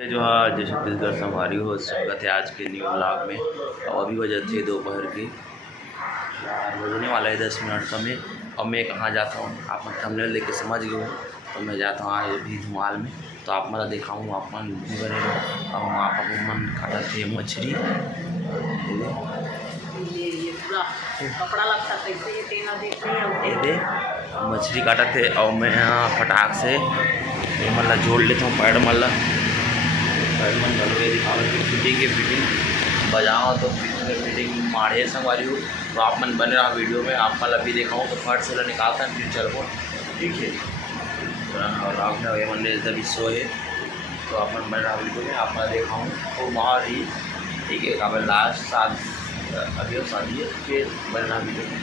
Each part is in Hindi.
जो आज छत्तीसगढ़ संगवारी हो स्वागत है आज के न्यू ब्लॉग में। और अभी बजे थे दोपहर के 4 बजने वाला है 10 मिनट समय। और मैं कहाँ जाता हूँ आप थंबनेल देख के समझ गए हो। तो मैं जाता हूँ आज अभी धुमाल में, तो आप मैं दिखाऊँ आप मन बने रहो। और वहाँ पर मन खाता थे मछली मछली काटा थे। और मैं यहाँ फटाक से मतलब जोड़ लेता हूँ पैड मतलब फिटिंग बजाओ तो फिटिंग मारे संगवारी हो। तो आप मन बने रहा वीडियो में, आप मतलब अभी दिखाऊँ तो फट से निकालता है फिर चलो ठीक है। और ये मंदिर जब सो है तो आप मन बने रहा वीडियो में, आप मैं दिखाऊँ तो मार ही ठीक है। अब लास्ट साथ अभी शादी है फिर बने रहा वीडियो में।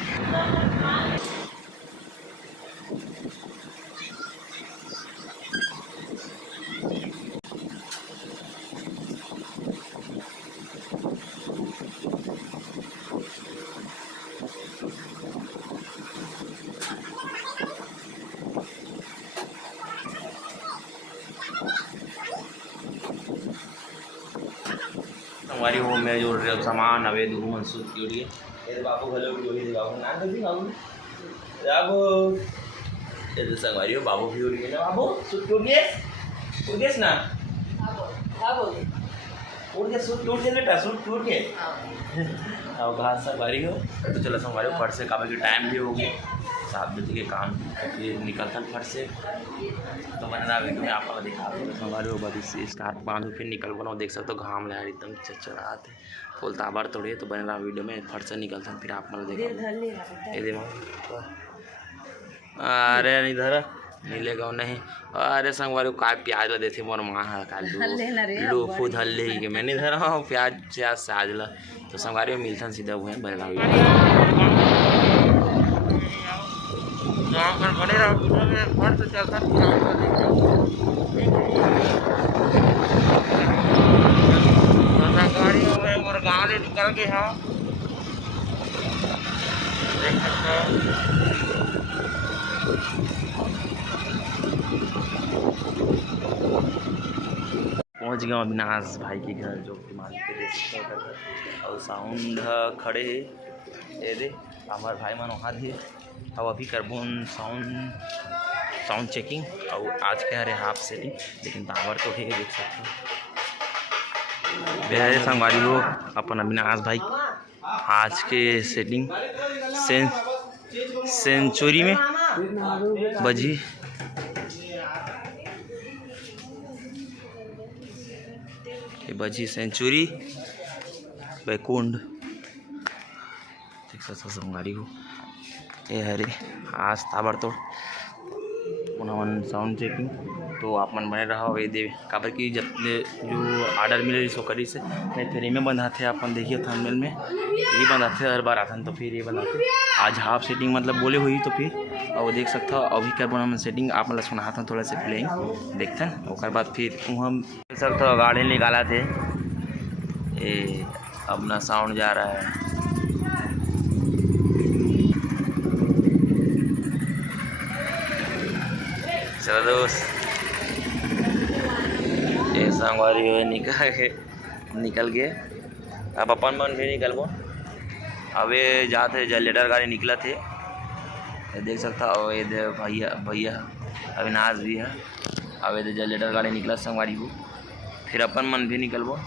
हमारी वो मैं जो सामान अवैध मनसूख की उड़ी है बाबू भले उड़ी बाबू ना कभी बाबू ये संगवारी हो बाबू भी उड़ी ना बाबू सूट उड़ गए ना उड़ गए सूट टूट गए बेटा सूट टूट गए। और घास संगवारी हो तो चलो संगवारी हो फट से काबे की टाइम भी होगी 7 बजे के काम फिर निकलता फट से। तो मैंने ना वीडियो में आपको दिखा दो संगवारी हो बड़ी से स्कार्फ बांधो फिर निकल बनाओ देख सकते हो घाम लहर एकदम चचराते फुल ताबर तोड़े। तो बने रहा वीडियो में फट से निकलता फिर आप मतलब देखा अरे नहीं धरा मिलेगा नहीं। अरे संगवारी को काय प्याज ला देते मोर माँ लो खुद हल्ले ही के मैं नहीं धरा हूँ प्याज प्याज से आज ला। तो संगवारी में मिलता सीधा हुए बने रहा बने रहा वीडियो में फट से चलता गाड़ी हो गए और गाँव से निकल के हाँ देख सकते हो। पहुँच गया अविनाश भाई के घर जो कि मालिक के देख सकते हो। और साउंड खड़े है ये दे हमारे भाई मन वहाँ थे। अब अभी करबोन साउंड चेकिंग और आज के हरे हाफ सेटिंग लेकिन टावर तो है देख सकते हो। बेहद संगवारी हो अपन अविनाश भाई आज के सेटिंग सेंचुरी में बजी बजी सेंचुरी बैकुंड देख सकते संगवारी हो ये हरे आज ताबड़तोड़ उन्होंने साउंड चेकिंग। तो आप मन बने रहा ये दे काबर की जब जो आर्डर मिले सो करी से नहीं फिर में बंधाते अपन देखिए थंबनेल में ये बंधाते हर बार आते तो फिर ये बंधाते आज हाफ सेटिंग मतलब बोले हुई तो फिर और देख सकता हो अभी कर बना सेटिंग आप मतलब सुनाता हूँ थोड़ा से प्लेइंग देखते हैं। और बाद फिर हम देख सकते हो गाड़ी निकाला थे ये अपना साउंड जा रहा है। चलो दोस्त ये संगवारी हुए निकल गए। अब अपन मन भी निकलबो अब ये जाते जनरेटर गाड़ी निकला थे देख सकता हो ये भैया अविनाश भी है। अब ये जनरेटर गाड़ी निकला संगवारी को फिर अपन मन भी निकलबो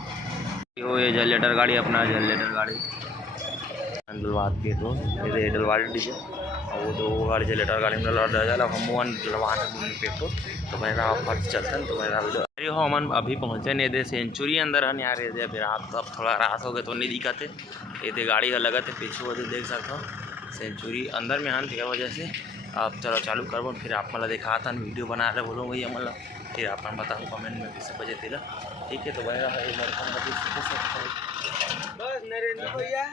ये जनरेटर गाड़ी अपना जनरेटर गाड़ी डलवात के तो ये डलवा डीजे और वो दो गाड़ी जनरेटर गाड़ी में डल हम डलवान पेट्रोल। तो मेरा फर्ज चलता तो मेरा अरे हो मन अभी पहुँचे नहीं दे सेंचुरी अंदर हन यार ये फिर आप तो अब थोड़ा रात हो गए तो नहीं दिक्कत है ये दे गाड़ी का लगा थे पीछे वो देख सकते हो सेंचुरी अंदर में हन वजह से। अब चलो चालू करबो फिर आप मतलब दिखाता वीडियो बना रहे बोलो भैया मतलब फिर आप बताओ कमेंट में किस बजे तेरा ठीक है। तो वह नरेंद्र भैया